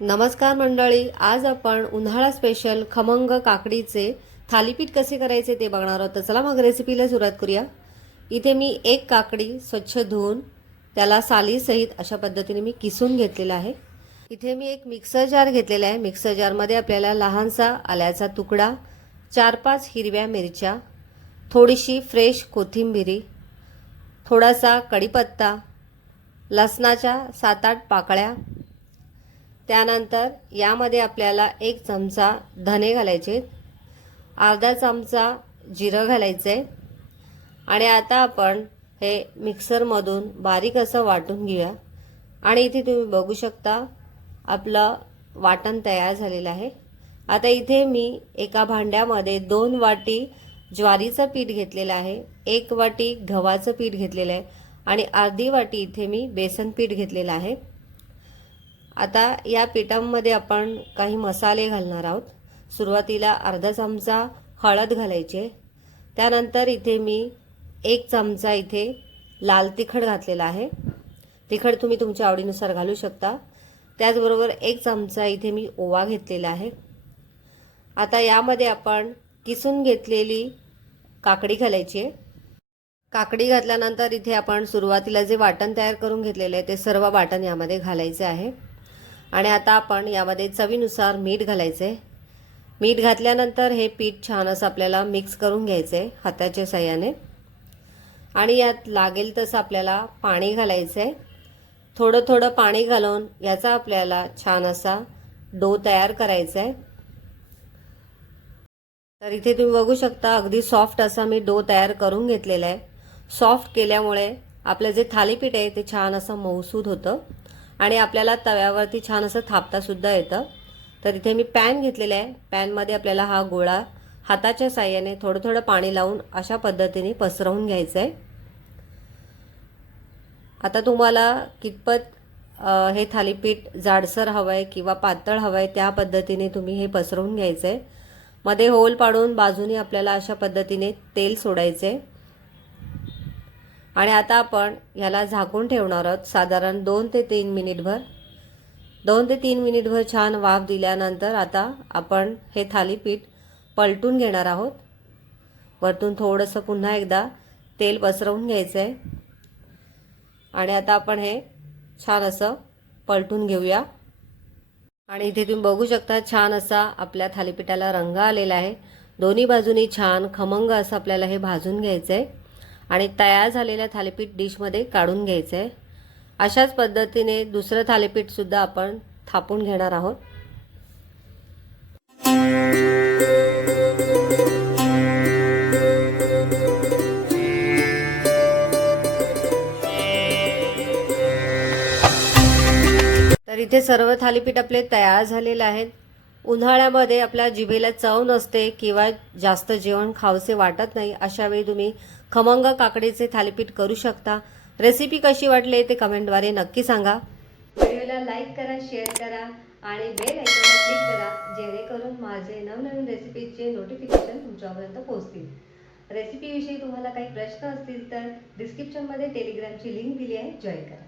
नमस्कार मंडळी आज आपण उन्हाळा स्पेशल खमंग काकडीचे थालीपीठ कसे करायचे ते बघणार आहोत. तर चला मग रेसिपीला सुरुवात करूया. इथे मी एक काकडी स्वच्छ धुवून त्याला सालीसहित अशा पद्धतीने मी किसून घेतलेला आहे. इथे मी एक मिक्सर जार घेतलेला आहे. मिक्सर जारमध्ये आपल्याला लहानसा आल्याचा तुकडा चार पाच हिरव्या मिरच्या थोडीशी फ्रेश कोथिंबिरी थोडासा कढीपत्ता लसणाच्या सात आठ पाकळ्या त्यानंतर यामध्ये आपल्याला एक चमचा धने घालायचे अर्धा चमचा जिरं घालायचं आहे आणि आता आपण हे मिक्सरमधून बारीक असं वाटून घेऊया. आणि इथे तुम्ही बघू शकता आपलं वाटण तयार झालेलं आहे. आता इथे मी एका भांड्यामध्ये दोन वाटी ज्वारीचं पीठ घेतलेलं आहे एक वाटी गव्हाचं पीठ घेतलेलं आहे आणि अर्धी वाटी इथे मी बेसन पीठ घेतलेलं आहे. आता या पिठामध्ये आपण काही मसाले घालणार आहोत. सुरुवातीला अर्धा चमचा हळद घालायचे. त्यानंतर इथे मी एक चमचा इथे लाल तिखट घातलेला आहे. तिखट तुम्ही तुमच्या आवडीनुसार घालू शकता. त्याचबरोबर एक चमचा इथे मी ओवा घेतलेला आहे. आता यामध्ये आपण किसून घेतलेली काकडी घालायची आहे. काकडी घातल्यानंतर इथे आपण सुरुवातीला जे वाटण तयार करून घेतलेलं आहे ते सर्व वाटण यामध्ये घालायचे आहे. आणि आता आपण यामध्ये चवीनुसार मीठ घालायचं. आहे मीठ घातल्यानंतर हे पीठ छान असं आपल्याला मिक्स करून घ्यायचं आहे हाताच्या साह्याने. आणि यात लागेल तसं आपल्याला पाणी घालायचं. आहे थोडं थोडं पाणी घालून याचा आपल्याला छान असा डो तयार करायचा. आहे तर इथे तुम्ही बघू शकता अगदी सॉफ्ट असा मी डो तयार करून घेतलेला आहे. सॉफ्ट केल्यामुळे आपलं जे थालीपीठ आहे ते छान असं मऊसूद होतं. आणि आपल्याला तव्यावरती छान असं थापतासुद्धा येतं. तर इथे मी पॅन घेतलेला आहे. पॅनमध्ये आपल्याला हा गोळा हाताच्या साह्याने थोडं थोडं पाणी लावून अशा पद्धतीने पसरवून घ्यायचं आहे. आता तुम्हाला कितपत हे थालीपीठ जाडसर हवं आहे किंवा पातळ हवं आहे त्या पद्धतीने तुम्ही हे पसरवून घ्यायचं आहे मध्ये होल पाडून बाजूने आपल्याला अशा पद्धतीने तेल सोडायचे आणि आता आपण ह्याला झाकून ठेवणार आहोत. साधारण दोन ते तीन मिनिटभर. दोन ते तीन मिनिटभर छान वाफ दिल्यानंतर आता आपण हे थालीपीठ पलटून घेणार आहोत. वरतून थोडंसं पुन्हा एकदा तेल पसरवून घ्यायचं आहे आणि आता आपण हे छान असं पलटून घेऊया. आणि इथे तुम्ही बघू शकता छान असा आपल्या थालीपीठाला रंग आलेला आहे. दोन्ही बाजूनी छान खमंग असं आपल्याला हे भाजून घ्यायचं आहे आणि तयार झालेल्या थालीपीठ डिशमध्ये काढून घ्यायचं आहे अशाच पद्धतीने दुसरं थालीपीठसुद्धा आपण थापून घेणार आहोत. तर इथे सर्व थालीपीठ आपले तयार झालेले आहेत. उन्हाळ्यामध्ये आपल्या जिभेला चव नसते किंवा जास्त जेवण खावसे वाटत नाही अशावेळी तुम्ही खमंग काकडीचे थालीपीठ करू शकता. रेसिपी कशी वाटली ते कमेंटद्वारे नक्की सांगा. व्हिडिओला लाईक करा शेअर करा आणि बेल आयकॉनला क्लिक करा जेणेकरून माझे नवनवीन रेसिपीचे नोटिफिकेशन तुमच्यापर्यंत पोहोचतील. रेसिपीविषयी तुम्हाला काही प्रश्न असतील तर डिस्क्रिप्शनमध्ये टेलिग्रामची लिंक दिली आहे. जॉईन करा.